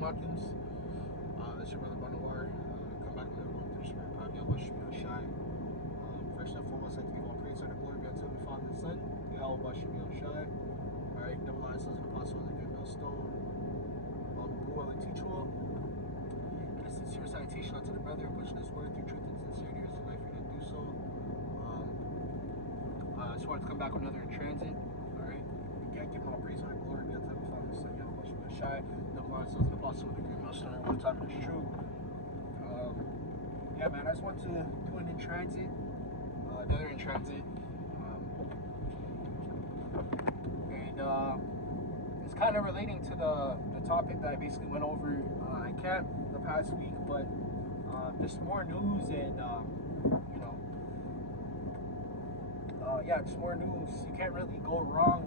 Mountains. It's your brother Banawar. Come back with everyone through Spirit, God, Yahawashi, Sham. First and foremost, I give all praise and glory be unto the Father and Son, Yahawashi, Sham. Alright, double eyes, sons of the apostle, the good millstone, who will teach all. And a sincere salutation unto the brother, pushing his word through truth and sincerity, is life for you to do so. I just wanted to come back with another in transit. Alright, again, give all praise and glory be unto the Father and Son, Yahawashi, Sham. Double eyes, sons of the apostle, the good millstone, one time it is true. Yeah, man, I just want to do an in transit, another in transit, and it's kind of relating to the topic that I basically went over at camp the past week, but there's more news and yeah, just more news. You can't really go wrong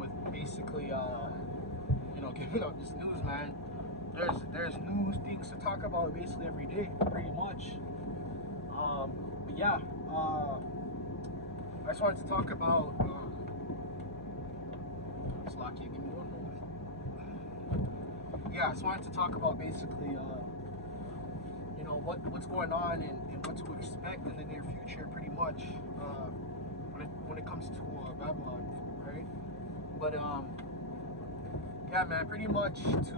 with basically giving up this news, man. There's news things to talk about basically every day, pretty much. But yeah, I just wanted to talk about Slocky, give me one moment. Yeah, I just wanted to talk about basically what's going on and what to expect in the near future, pretty much, when it comes to Babylon, right? But yeah, man, pretty much to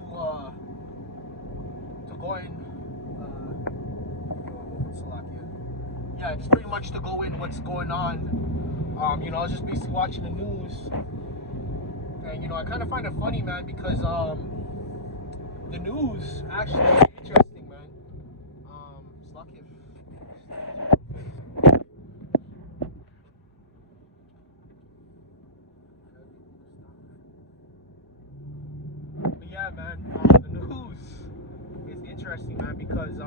go in, yeah, just pretty much to go in what's going on. I was just basically watching the news, and I kind of find it funny, man, because the news actually is interesting, man. But yeah, man, the news is interesting, man, because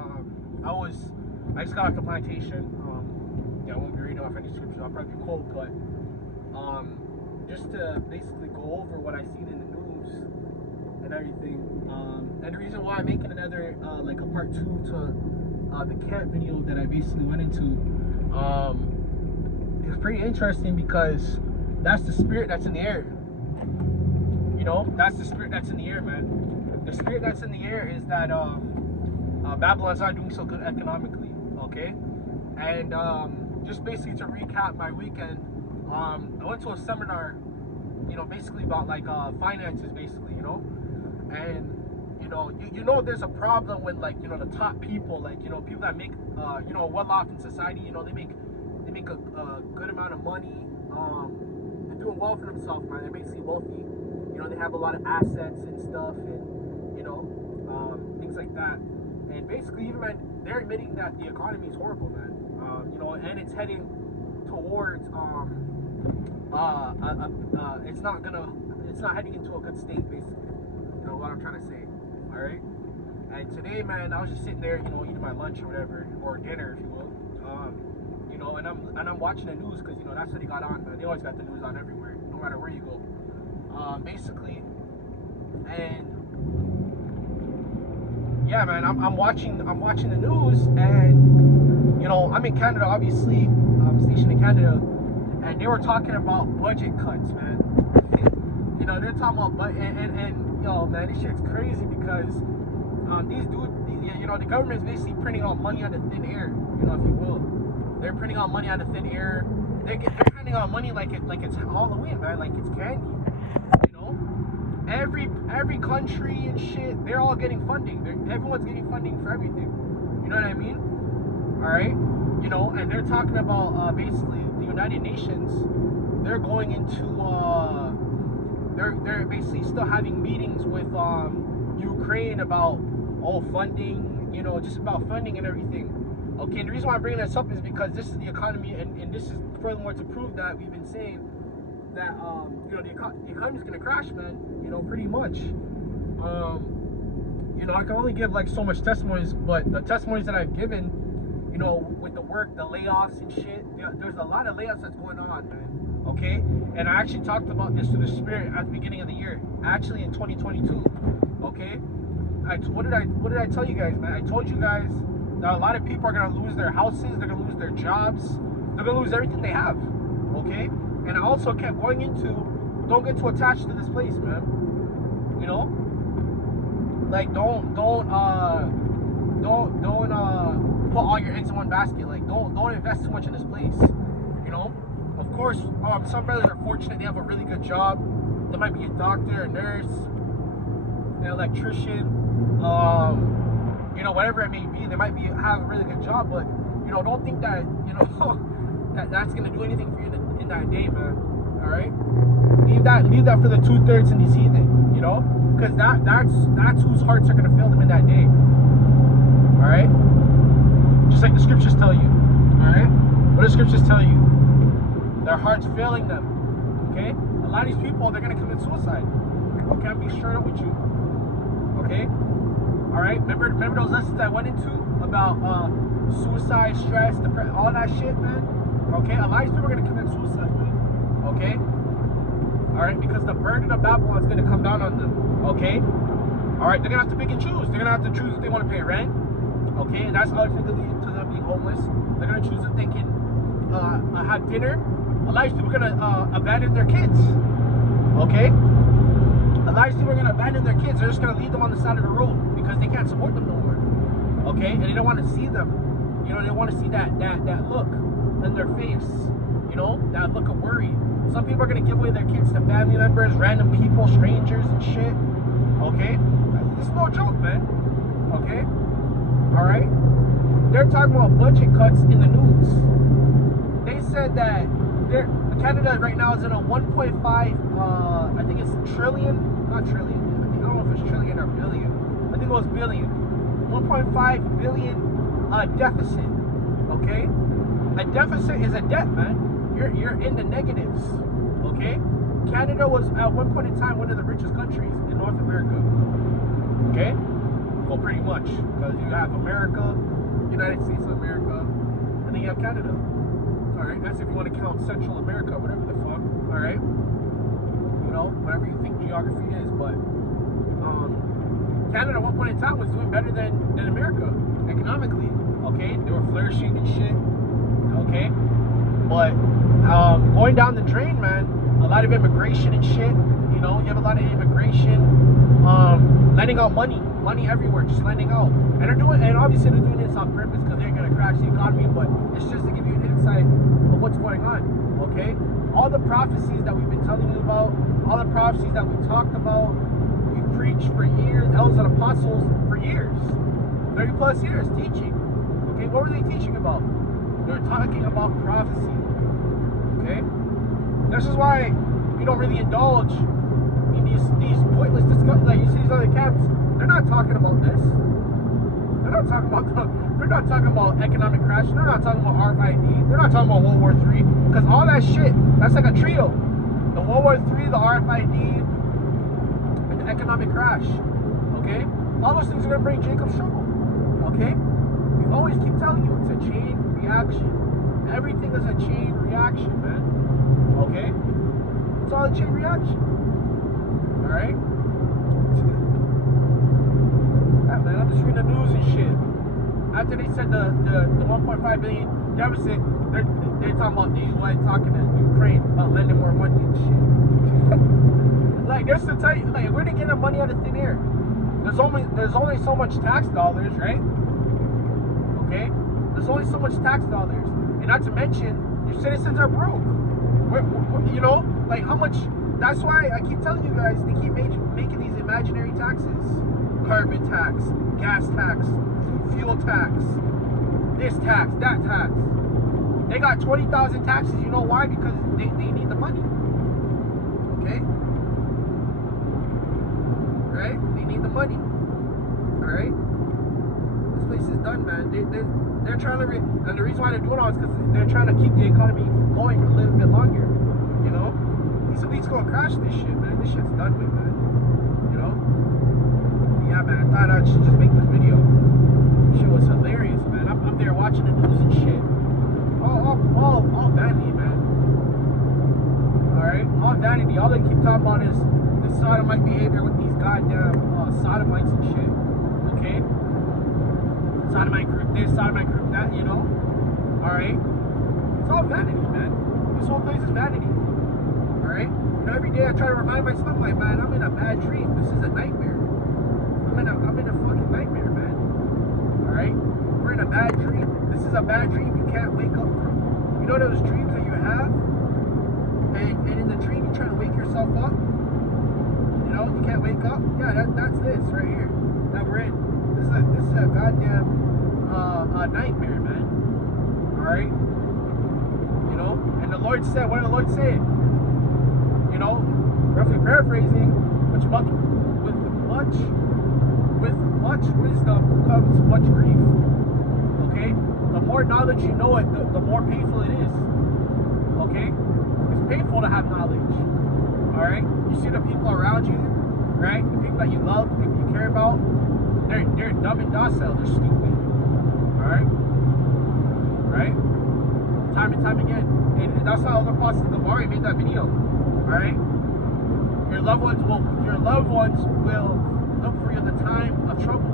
I just got off the plantation. I won't be reading off any scriptures, I'll probably quote, but just to basically go over what I've seen in the news and everything. And the reason why I'm making another like a part 2 to the camp video that I basically went into, it's pretty interesting because that's the spirit that's in the air. That's the spirit that's in the air, man. The spirit that's in the air is that Babylon's not doing so good economically, okay? And just basically to recap my weekend, I went to a seminar, basically about like finances, basically, and there's a problem when the top people, people that make well off in society, they make a good amount of money, they're doing well for themselves, man. They're basically wealthy, they have a lot of assets and stuff, and things like that. And basically, even, man, they're admitting that the economy is horrible, man. And it's heading towards it's not heading into a good state, basically. What I'm trying to say. All right. And today, man, I was just sitting there, eating my lunch or whatever, or dinner, if you will. And I'm watching the news because that's what they got on, man. They always got the news on everywhere, no matter where you go. Basically, and yeah, man, I'm watching the news, and I'm in Canada, obviously. I'm stationed in Canada, and they were talking about budget cuts, man. They're talking about and yo, man, this shit's crazy because these dudes, the government's basically printing out money out of thin air, if you will. They're printing out money out of thin air. They're printing out money like it's Halloween, man, like it's candy. Every country and shit, they're all getting funding. Everyone's getting funding for everything. You know what I mean? All right. And they're talking about basically the United Nations. They're going into they're basically still having meetings with Ukraine about funding. Just about funding and everything. Okay. And the reason why I'm bringing this up is because this is the economy, and this is furthermore to prove that we've been saying that the economy's gonna crash, man. Pretty much. I can only give so much testimonies, but the testimonies that I've given, with the work, the layoffs and shit, there's a lot of layoffs that's going on, man. Okay, and I actually talked about this to the spirit at the beginning of the year, actually in 2022. Okay, what did I tell you guys, man? I told you guys that a lot of people are gonna lose their houses, they're gonna lose their jobs, they're gonna lose everything they have. Okay. And I also kept going into, don't get too attached to this place, man. You know, like don't put all your eggs in one basket. Like don't invest too much in this place. You know, of course, some brothers are fortunate; they have a really good job. They might be a doctor, a nurse, an electrician, you know, whatever it may be. They might have a really good job, but you know, don't think that that's gonna do anything for you in that day, man. All right, leave that for the 2/3 in these heathen. You know, because that's whose hearts are gonna fail them in that day. All right, just like the scriptures tell you. All right, what do the scriptures tell you? Their hearts failing them. Okay, a lot of these people, they're gonna commit suicide. Okay, I'll be straight up with you. Okay, all right. Remember those lessons I went into about suicide, stress, depression, all that shit, man. Okay, a lot of people are gonna commit suicide, man. Okay, all right, because the burden of Babylon is gonna come down on them. Okay, all right, they're gonna have to pick and choose. They're gonna have to choose if they want to pay rent. Okay, and that's ultimately going to lead to them being homeless. They're gonna choose if they can have dinner. A lot of people are gonna abandon their kids. Okay, a lot of people are gonna abandon their kids. They're just gonna leave them on the side of the road because they can't support them no more. Okay, and they don't want to see them. You know, they want to see that look in their face. You know, that look of worry. Some people are gonna give away their kids to family members, random people, strangers, and shit. Okay, this is no joke, man. Okay, all right. They're talking about budget cuts in the news. They said that Canada right now is in a 1.5, I think it's trillion, not trillion. I don't know if it's trillion or billion. I think it was billion. 1.5 billion deficit. Okay, a deficit is a debt, man. You're in the negatives. Okay, Canada was at one point in time one of the richest countries in North America. Okay, well, pretty much, because you have America, United States of America, and then you have Canada. All right, that's if you want to count Central America, whatever the fuck. All right, you know, whatever you think geography is, but Canada at one point in time was doing better than America economically. Okay, they were flourishing and shit. Okay, but going down the drain, man. A lot of immigration and shit. You know, you have a lot of immigration, lending out money everywhere, just lending out, and obviously they're doing this on purpose because they're gonna crash the economy. But it's just to give you an insight of what's going on. Okay, all the prophecies that we've been telling you about, all the prophecies that we talked about, we preached for years, elders and apostles for years, 30+ years teaching. Okay, what were they teaching about? They were talking about prophecy. Okay, this is why you don't really indulge in these pointless discussions. Like you see these other camps, they're not talking about this. They're not talking about economic crash. They're not talking about RFID. They're not talking about World War III. Because all that shit, that's like a trio. The World War III, the RFID, and the economic crash. Okay? All those things are gonna bring Jacob's trouble. Okay? We always keep telling you it's a chain reaction. Everything is a chain reaction, man. Okay? It's all a chain reaction. Alright? Yeah, man, I'm just reading the news and shit. After they said the 1.5 billion deficit, they're talking about the UN talking to Ukraine about lending more money and shit. Like, there's to tell you, like, where they getting the money out of thin air? There's only so much tax dollars, right? Okay? There's only so much tax dollars. And not to mention, your citizens are broke. You know, like how much? That's why I keep telling you guys, they keep making these imaginary taxes. Carbon tax, gas tax, fuel tax, this tax, that tax. They got 20,000 taxes. You know why? Because they need the money. Okay? Right? They need the money. Alright? This place is done, man. They're trying to, and the reason why they're doing all is because they're trying to keep the economy going for a little bit longer. You know? These elites gonna crash this shit, man. This shit's done with, man. You know? Yeah, man. I thought I should just make this video. Shit was hilarious, man. I'm there watching the news and shit. All vanity, man. Alright? All vanity. All they keep talking about is the sodomite behavior with these goddamn sodomites and shit. Okay? Sodomite group this, sodomite group that, you know? Alright? It's all vanity, man. This whole place is vanity. Alright? You know, every day I try to remind myself, like, man, I'm in a bad dream. This is a bad dream you can't wake up from? You know those dreams that you have, and in the dream you're trying to wake yourself up. You know, you can't wake up. Yeah, that's this right here that we're in. This is a goddamn a nightmare, man. All right. You know, and the Lord said, what did the Lord say? You know, roughly paraphrasing, with much wisdom comes much grief. Okay? The more knowledge you know it, the more painful it is. Okay? It's painful to have knowledge. Alright? You see the people around you, right? The people that you love, the people you care about, they're dumb and docile, they're stupid. Alright? Right? Time and time again. And that's how other parts of the Mari made that video. Alright? Your loved ones will look for you in the time of trouble.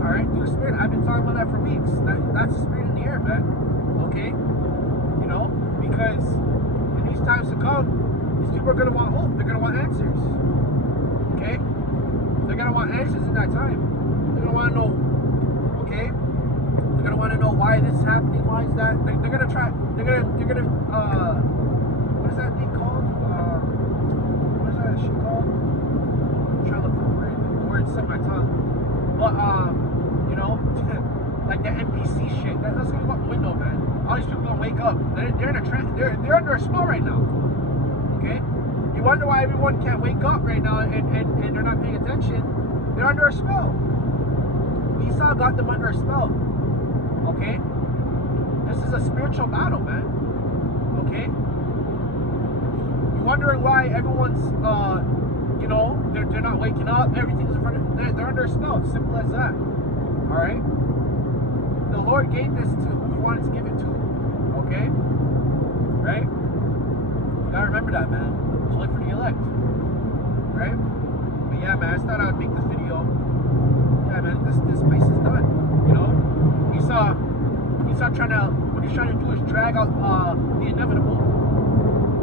Alright? Through the Spirit. I've been talking about that for weeks. That's the Spirit in the air, man. Okay? You know? Because in these times to come, these people are going to want hope. They're going to want answers. Okay? They're going to want answers in that time. They're going to want to know, okay? They're going to want to know why this is happening, why is that. They're going to try, they're going to, what is that thing called? What is that shit called? I'm trying to look for the words set my tongue. But, you know, like the NPC shit, that's going to go out the window, man. All these people don't wake up. They're in a they're under a spell right now. Okay? You wonder why everyone can't wake up right now and they're not paying attention. They're under a spell. Esau got them under a spell. Okay? This is a spiritual battle, man. Okay? You're wondering why everyone's, you know, they're not waking up. Everything's in front of them. They're under a spell. Simple as that. Alright? The Lord gave this to who He wanted to give it to. Okay? Right? You gotta remember that, man. It's only for the elect. Right? But yeah, man, I just thought I would make this video. Yeah, man, this place is done. You know? He's not trying to, what he's trying to do is drag out the inevitable.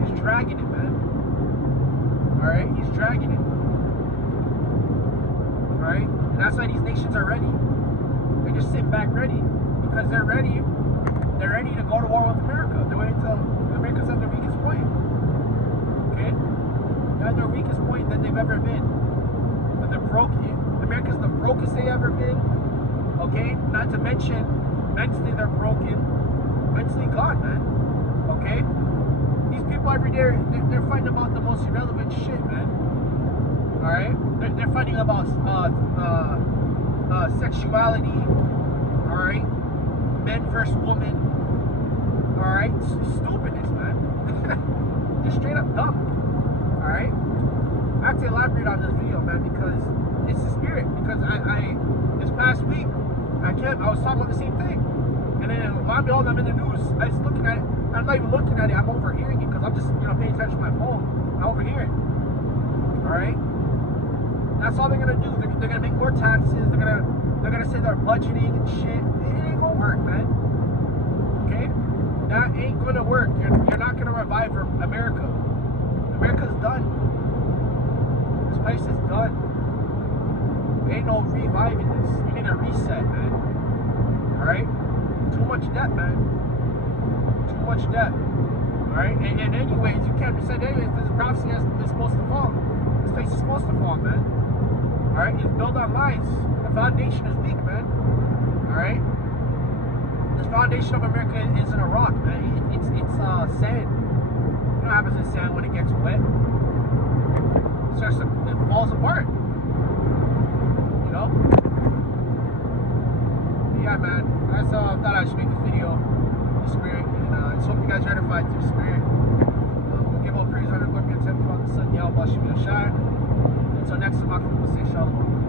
He's dragging it, man. Alright? He's dragging it. Alright? And that's why these nations are ready. They're just sitting back ready. Because they're ready to go to war with America. They're waiting until America's at their weakest point. Okay? They're at their weakest point that they've ever been. That they're broke. America's the brokest they ever been. Okay? Not to mention, mentally they're broken. Mentally gone, man. Okay? These people every day, they're fighting about the most irrelevant shit, man. Alright? They're fighting about sexuality. Alright? Men versus women. Alright? Stupidness, man. Just straight up dumb. Alright? I have to elaborate on this video, man, because it's the Spirit. Because I this past week, I was talking about the same thing. And then while I'm in the news, I was looking at it. I'm not even looking at it, I'm overhearing it because I'm just, you know, paying attention to my phone. I overhear it. Alright? That's all they're gonna do. They're gonna make more taxes, they're gonna say they're budgeting and shit. It ain't gonna work, man. Okay? That ain't gonna work. You're not gonna revive America. America's done. This place is done. There ain't no reviving this. We need a reset, man. Alright? Too much debt, man. Too much debt. Alright? And anyways, you can't reset anyways because the prophecy is supposed to fall. This place is supposed to fall, man. Alright? It's built on lies. The foundation is weak, man. Alright? The foundation of America isn't a rock, man. It's sand. You know what happens in sand when it gets wet? It falls apart. You know? But yeah, man. I thought I should make this video in the Spirit. And I just hope you guys are edified through the Spirit. We'll give all praise, honor, glory, and temple of the Son, Yahawashi. Until next time, I'll say shalom.